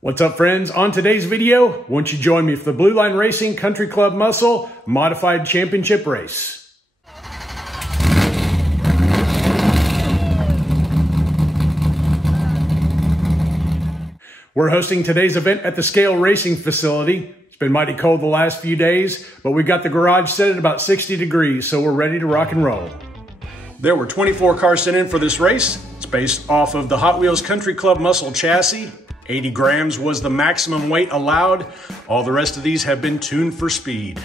What's up, friends? On today's video, won't you join me for the Blueline Racing Country Club Muscle Modified Championship Race. We're hosting today's event at the Scale Racing facility. It's been mighty cold the last few days, but we got the garage set at about 60 degrees, so we're ready to rock and roll. There were 24 cars sent in for this race. It's based off of the Hot Wheels Country Club Muscle chassis. 80 grams was the maximum weight allowed. All the rest of these have been tuned for speed.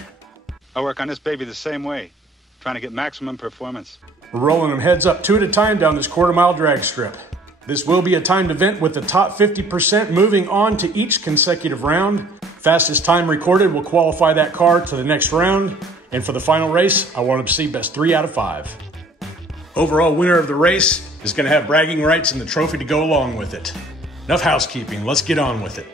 I work on this baby the same way, trying to get maximum performance. We're rolling them heads up 2 at a time down this quarter-mile drag strip. This will be a timed event with the top 50% moving on to each consecutive round. Fastest time recorded will qualify that car to the next round. And for the final race, I want to see best 3 out of 5. Overall winner of the race is going to have bragging rights and the trophy to go along with it. Enough housekeeping, let's get on with it.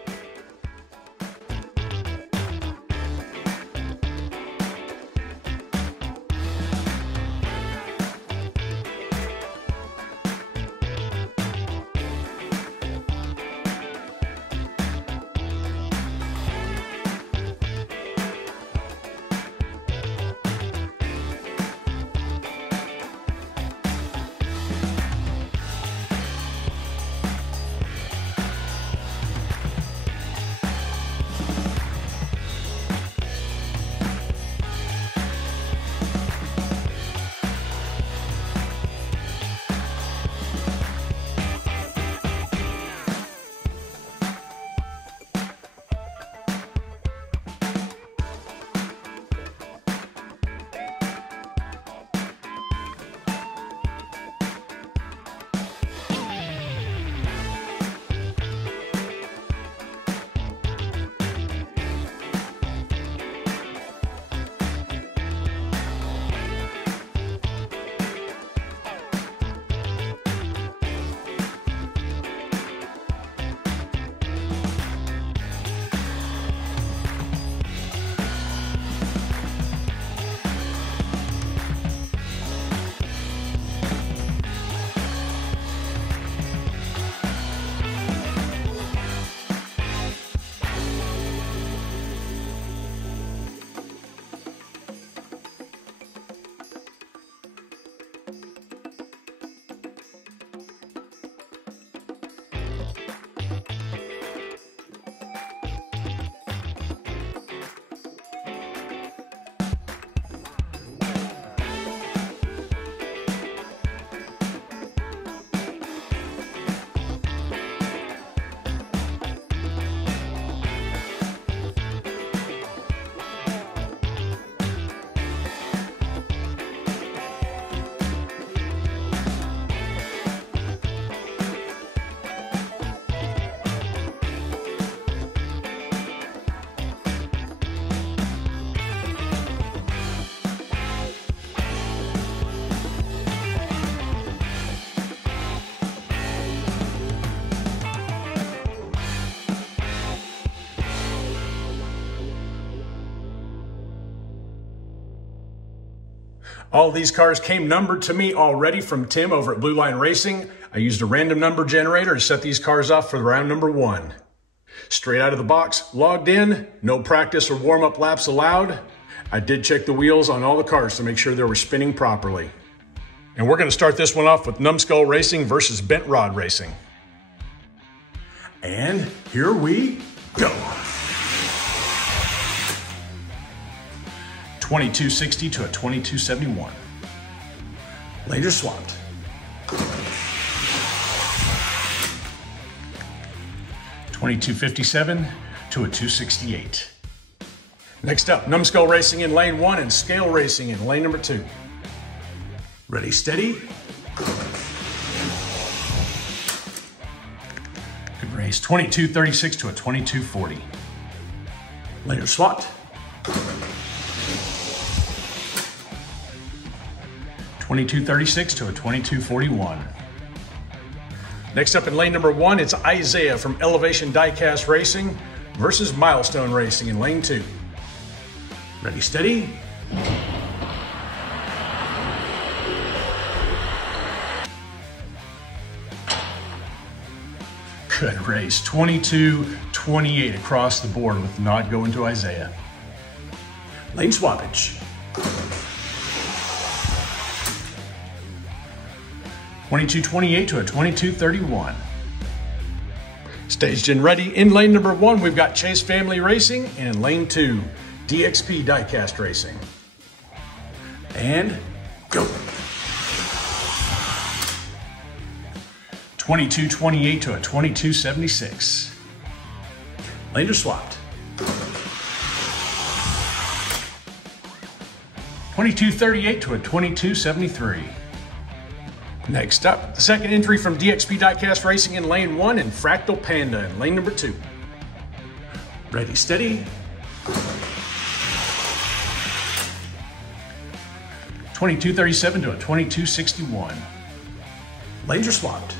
All these cars came numbered to me already from Tim over at Blueline Racing. I used a random number generator to set these cars off for round number 1. Straight out of the box, logged in, no practice or warm-up laps allowed. I did check the wheels on all the cars to make sure they were spinning properly. And we're going to start this one off with Numbskull Racing versus Bent Rod Racing. And here we go. 2260 to a 2271. Later swapped. 2257 to a 268. Next up, Numbskull Racing in lane 1 and Scale Racing in lane number 2. Ready, steady. Good race. 2236 to a 2240. Later swapped. 2236 to a 2241. Next up in lane number 1, it's Isaiah from Elevation Diecast Racing versus Milestone Racing in lane 2. Ready, steady. Good race. 22-12 28 across the board with the nod going to Isaiah. Lane swappage. 22-28 to a 22-31. Staged and ready. In lane number 1, we've got Chase Family Racing, and in lane 2, DXP Diecast Racing. And go. 22-28 to a 22-76. Lanes are swapped. 22-38 to a 22-73. Next up, the second entry from DXP Diecast Racing in lane 1 and Fractal Panda in lane number 2. Ready, steady. 22-37 to a 22-61. Lanes are swapped.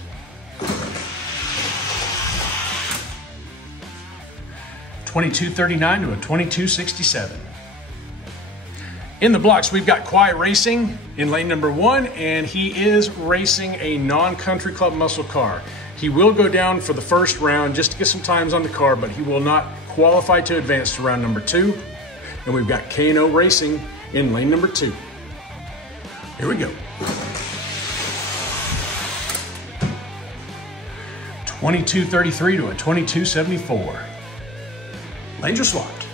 22-39 to a 22-67. In the blocks, we've got Kwai Racing in lane number 1, and he is racing a non-country club muscle car. He will go down for the first round just to get some times on the car, but he will not qualify to advance to round number 2. And we've got K&O Racing in lane number 2. Here we go. 22-33 to a 22-74. Lanes are swapped.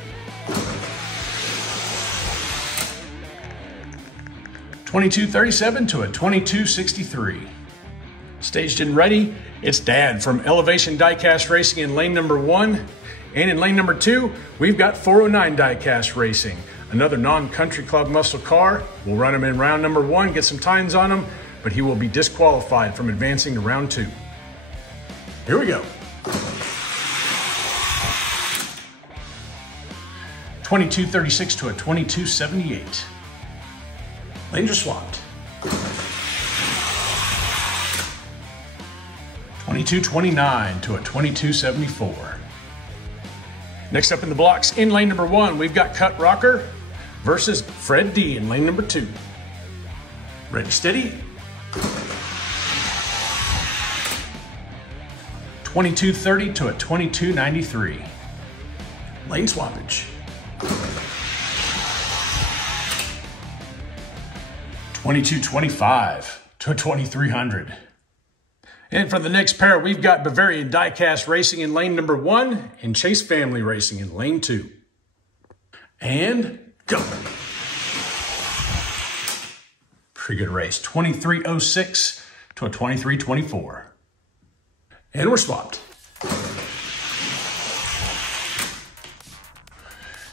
22-37 to a 22-63. Staged and ready, it's Dad from Elevation Diecast Racing in lane number 1. And in lane number 2, we've got 409 Diecast Racing, another non-country club muscle car. We'll run him in round number 1, get some times on him, but he will be disqualified from advancing to round 2. Here we go. 22-36 to a 22-78. Lanes are swapped. 22-29 to a 22-74. Next up in the blocks, in lane number 1, we've got Cut Rocker versus Fred D in lane number 2. Ready, steady. 22-30 to a 22-93. Lane swappage. 22-25 to a 2300. And for the next pair, we've got Bavarian Diecast Racing in lane number 1 and Chase Family Racing in lane 2. And go. Pretty good race. 23-06 to a 23-24. And we're swapped.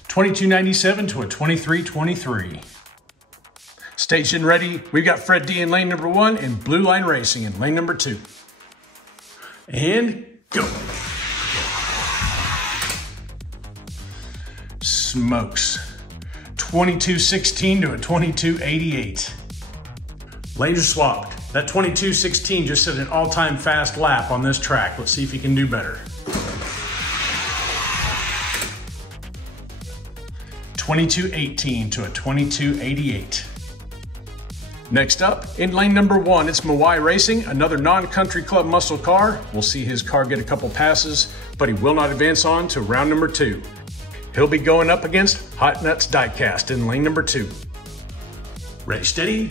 22-97 to a 23-23. Staged and ready, we've got Fred D in lane number 1 and Blueline Racing in lane number 2. And go. Smokes. 22-16 to a 22-88. Lanes are swapped. That 22-16 just set an all-time fast lap on this track. Let's see if he can do better. 22-18 to a 22-88. Next up, in lane number 1, it's Mawai Racing, another non-country club muscle car. We'll see his car get a couple passes, but he will not advance on to round number 2. He'll be going up against Hot Nuts Diecast in lane number 2. Ready, steady.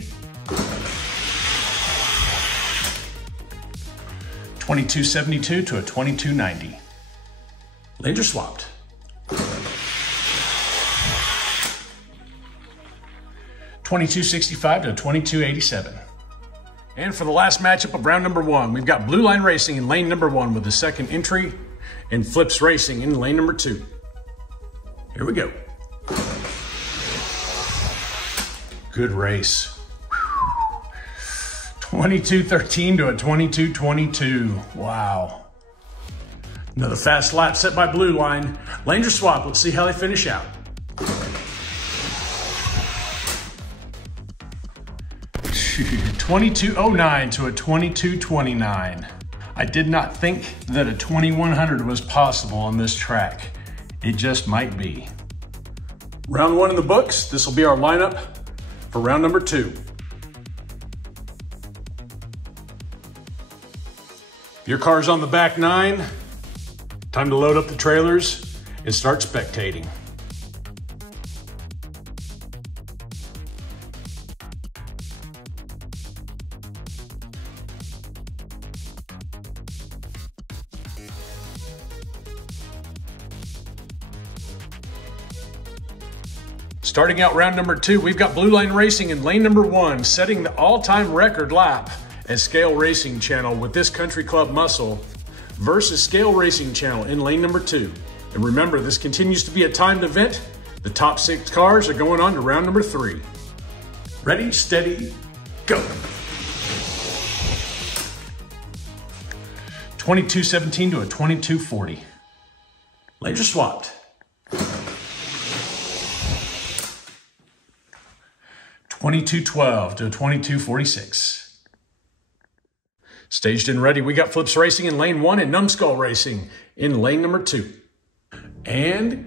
22-72 to a 22-90. Lanes are swapped. 22-65 to 22-87. And for the last matchup of round number 1, we've got Blueline Racing in lane number 1 with the second entry and Flips Racing in lane number 2. Here we go. Good race. 22-13 to a 22-22. Wow. Another fast lap set by Blueline. Lanes are swapped. Let's see how they finish out. 22-09 to a 22-29. I did not think that a 2100 was possible on this track. It just might be. Round 1 in the books. This will be our lineup for round number 2. Your car's on the back 9. Time to load up the trailers and start spectating. Starting out round number 2, we've got Blueline Racing in lane number 1, setting the all-time record lap at Scale Racing Channel with this Country Club Muscle versus Scale Racing Channel in lane number 2. And remember, this continues to be a timed event. The top 6 cars are going on to round number 3. Ready, steady, go. 2217 to a 2240. Lanes are swapped. 2212 to a 2246. Staged and ready, we got Flips Racing in lane 1 and Numbskull Racing in lane number 2. And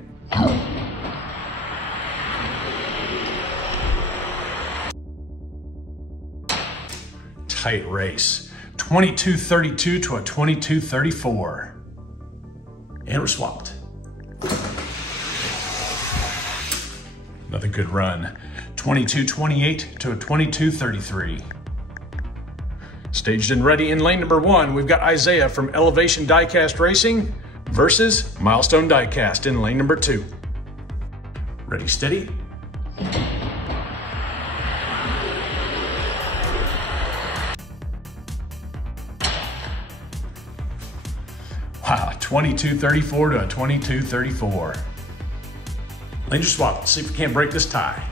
tight race. 2232 to a 2234. And we're swapped. Another good run. 2228 to a 2233. Staged and ready in lane number 1, we've got Isaiah from Elevation Diecast Racing versus Milestone Diecast in lane number 2. Ready, steady. Wow, 2234 to a 2234. Lanes are swapped. Let's see if we can't break this tie.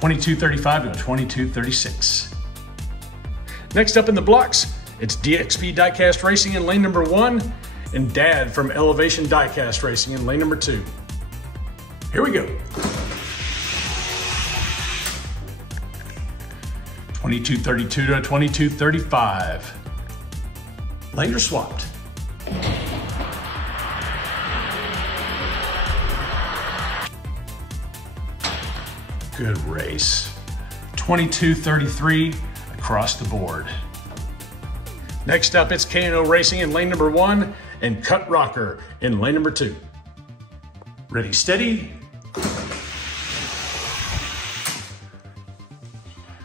2235 to a 2236. Next up in the blocks, it's DXP Diecast Racing in lane number 1 and Dad from Elevation Diecast Racing in lane number 2. Here we go. 2232 to a 2235. Lanes are swapped. Good race. 2233 across the board. Next up, it's K&O Racing in lane number 1 and Cut Rocker in lane number 2. Ready, steady.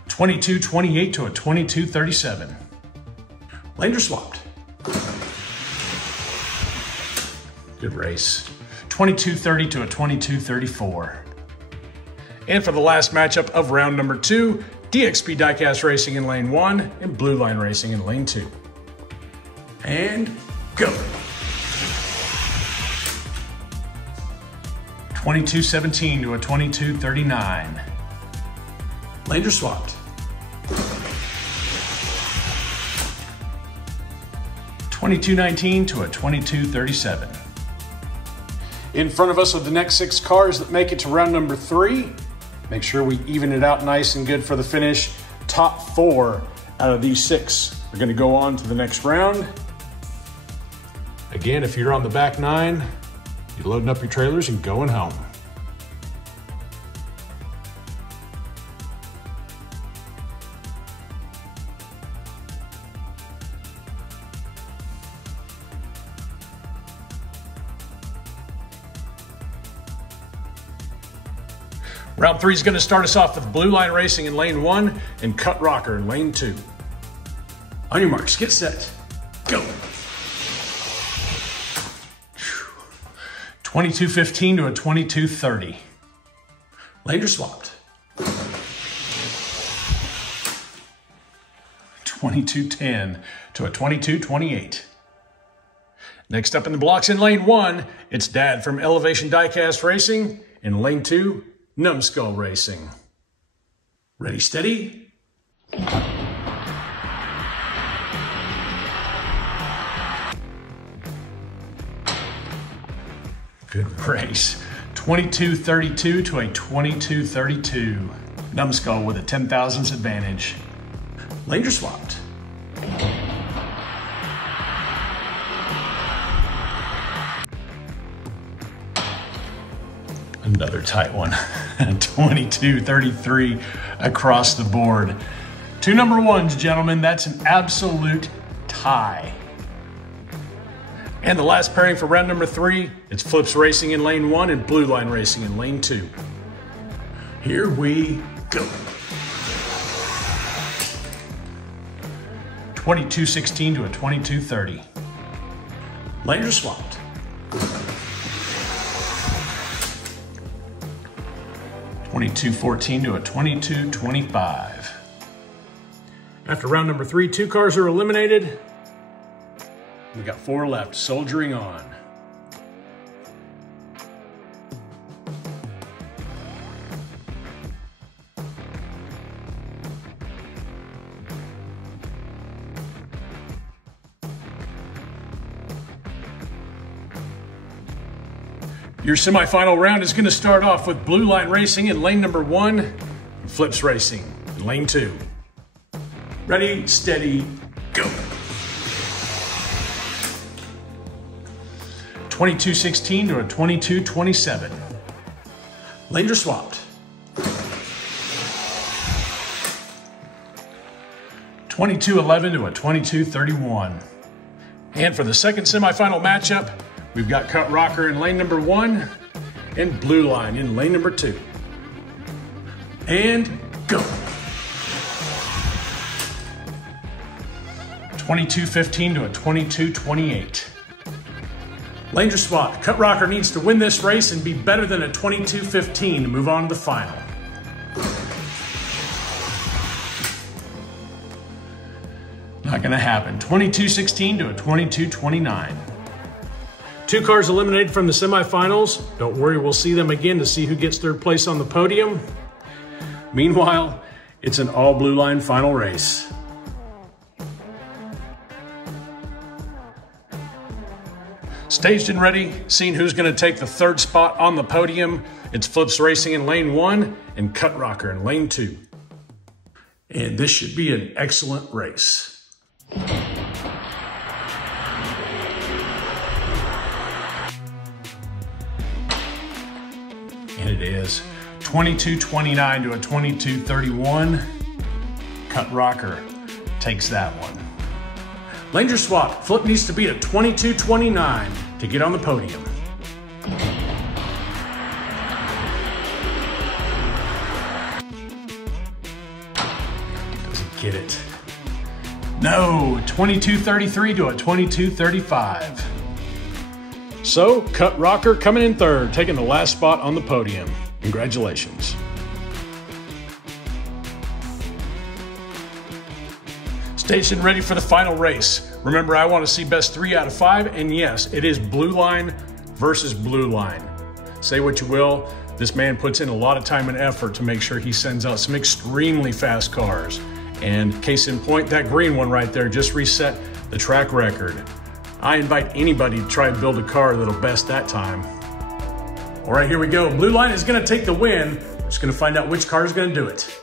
2228 to a 2237. Lanes are swapped. Good race. 2230 to a 2234. And for the last matchup of round number 2, DXP Diecast Racing in lane 1 and Blueline Racing in lane 2. And go. 2217 to a 2239. Lanes are swapped. 2219 to a 2237. In front of us are the next 6 cars that make it to round number 3. Make sure we even it out nice and good for the finish. Top 4 out of these 6 are going to go on to the next round. Again, if you're on the back 9, you're loading up your trailers and going home. Round 3 is going to start us off with Blueline Racing in lane 1 and Cut Rocker in lane 2. On your marks, get set, go. 2215 to a 2230. Lanes are swapped. 2210 to a 2228. Next up in the blocks in lane 1, it's Dad from Elevation Diecast Racing. In lane 2, Numbskull Racing. Ready, steady. Good race. 2232 to a 2232. Numbskull with a 10,000ths advantage. Lanes are swapped. Another tight one. 22-33 across the board. Two number ones, gentlemen. That's an absolute tie. And the last pairing for round number 3, it's Flips Racing in lane 1 and Blueline Racing in lane 2. Here we go. 22-16 to a 22-30. Lanes are swapped. $22.14 to a $22.25. After round number 3, 2 cars are eliminated. We got 4 left, soldiering on. Your semifinal round is going to start off with Blueline Racing in lane number 1, and Flips Racing in lane 2. Ready, steady, go. 22-16 to a 22-27. Lanes are swapped. 22-11 to a 22-31. And for the second semifinal matchup, we've got Cut Rocker in lane number 1 and Blueline in lane number 2. And go. 22-15 to a 22-28. Lanes are swapped. Cut Rocker needs to win this race and be better than a 22-15 to move on to the final. Not gonna happen. 22-16 to a 22-29. 2 cars eliminated from the semifinals. Don't worry, we'll see them again to see who gets third place on the podium. Meanwhile, it's an all Blueline final race. Staged and ready, seeing who's going to take the 3rd spot on the podium. It's Flips Racing in lane 1 and Cut Rocker in lane 2. And this should be an excellent race. And it is 22-29 to a 22-31. Cut Rocker takes that one. Lanes are swapped. Flip needs to beat a 22-29 to get on the podium. Doesn't get it. No, 22-33 to a 22-35. So, Cut Rocker coming in 3rd, taking the last spot on the podium. Congratulations. Station ready for the final race. Remember, I want to see best 3 out of 5, and yes, it is Blueline versus Blueline. Say what you will, this man puts in a lot of time and effort to make sure he sends out some extremely fast cars. And case in point, that green one right there just reset the track record. I invite anybody to try and build a car that'll best that time. All right, here we go. Blueline is gonna take the win. We're just gonna find out which car is gonna do it.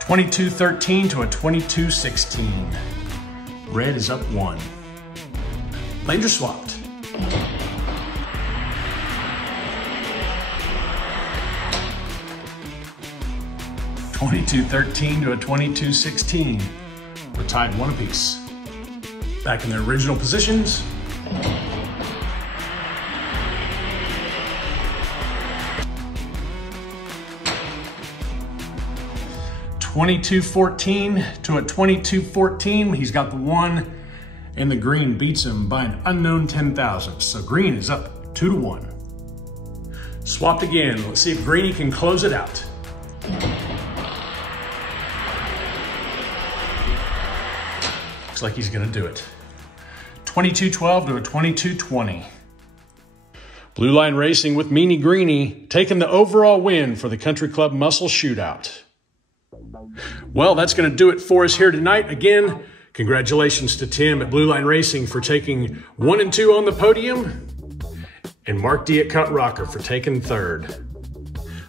$22-13 to a 22-16. Red is up 1. Lanes are swapped. $22-13 to a 22-16. We're tied 1 apiece. Back in their original positions. $22-14 to a 22-14. He's got the 1, and the green beats him by an unknown 10 thousandths. So green is up 2-1. Swapped again. Let's see if Greeny can close it out. Looks like he's gonna do it. 22-12 to a 22-20. Blueline Racing with Meanie Greeny taking the overall win for the Country Club Muscle Shootout. Well, that's going to do it for us here tonight. Again, congratulations to Tim at Blueline Racing for taking 1 and 2 on the podium, and Mark D at Cut Rocker for taking 3rd.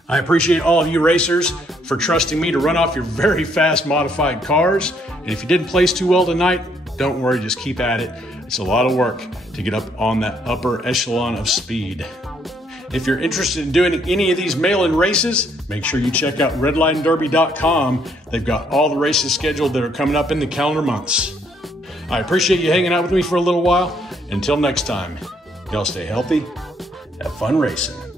I appreciate all of you racers for trusting me to run off your very fast modified cars. And if you didn't place too well tonight, don't worry, just keep at it. It's a lot of work to get up on that upper echelon of speed. If you're interested in doing any of these mail-in races, make sure you check out redlinederby.com. They've got all the races scheduled that are coming up in the calendar months. I appreciate you hanging out with me for a little while. Until next time, y'all stay healthy, have fun racing.